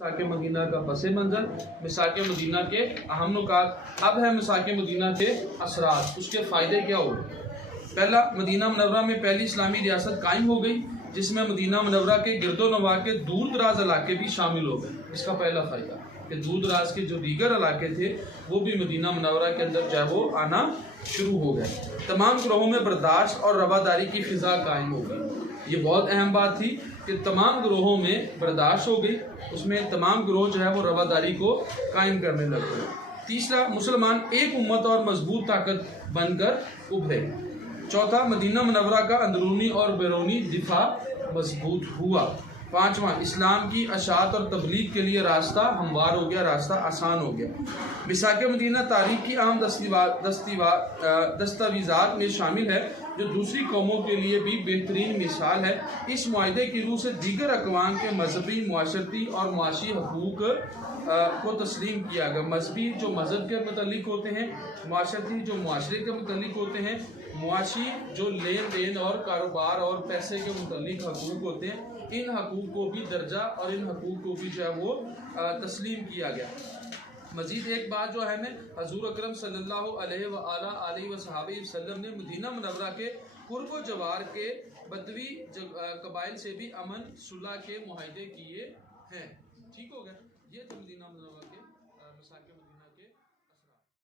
मिसाक मदीना का पस मंज़र, मिसाक मदीना के अहम नुकात। अब है मिसाक मदीना के असरात, उसके फ़ायदे क्या हो। पहला, मदीना मुनव्वरा में पहली इस्लामी रियासत कायम हो गई, जिसमें मदीना मुनव्वरा के गिरदोनवा के दूर दराज इलाके भी शामिल हो गए। इसका पहला फ़ायदा कि दूर दराज के जो दीगर इलाके थे वो भी मदीना मुनव्वरा के अंदर जो है वो आना शुरू हो गए। तमाम ग्रोहों में बर्दाश्त और रवादारी की फ़िज़ा कायम हो गई। ये बहुत अहम बात थी कि तमाम ग्रोहों में बर्दाश्त हो गई, उसमें तमाम ग्रोह जो है वो रवादारी को कायम करने लग गए। तीसरा, मुसलमान एक उम्मत और मजबूत ताकत बनकर उभरे। चौथा, मदीना मुनव्वरा का अंदरूनी और बैरूनी दिफा मजबूत हुआ। पाँचवा, इस्लाम की अशात और तबलीग के लिए रास्ता हमवार हो गया, रास्ता आसान हो गया। मिसाक मदीना तारीख की अहम दस्तावेज़ात में शामिल है, जो दूसरी कौमों के लिए भी बेहतरीन मिसाल है। इस मुआहदे की रूह से दीगर अक़वाम के मजहबी, मुआशरती और मुआशी हकूक़ को तस्लीम किया गया। मजहबी जो मज़हब के मुतल्लिक़ होते हैं, मुआशरती जो मुआशरे के मुतल्लिक़ होते हैं, मुआशी जो लेन देन और कारोबार और पैसे के मुतल्लिक़ हकूक़ होते हैं, इन हकूक़ को भी दर्जा और इन हकूक़ को भी जो है वो तस्लीम किया गया। मज़ीद एक बात जो है, हज़ूर अकरम सल्लल्लाहु अलैहि वसल्लम ने मदीना मुनव्वरा के कुर्ब व जवार के बदवी कबाइल से भी अमन सुलह के मुआहदे किए हैं। ठीक हो गया। ये तो मदीना मुनव्वरा के मिसाक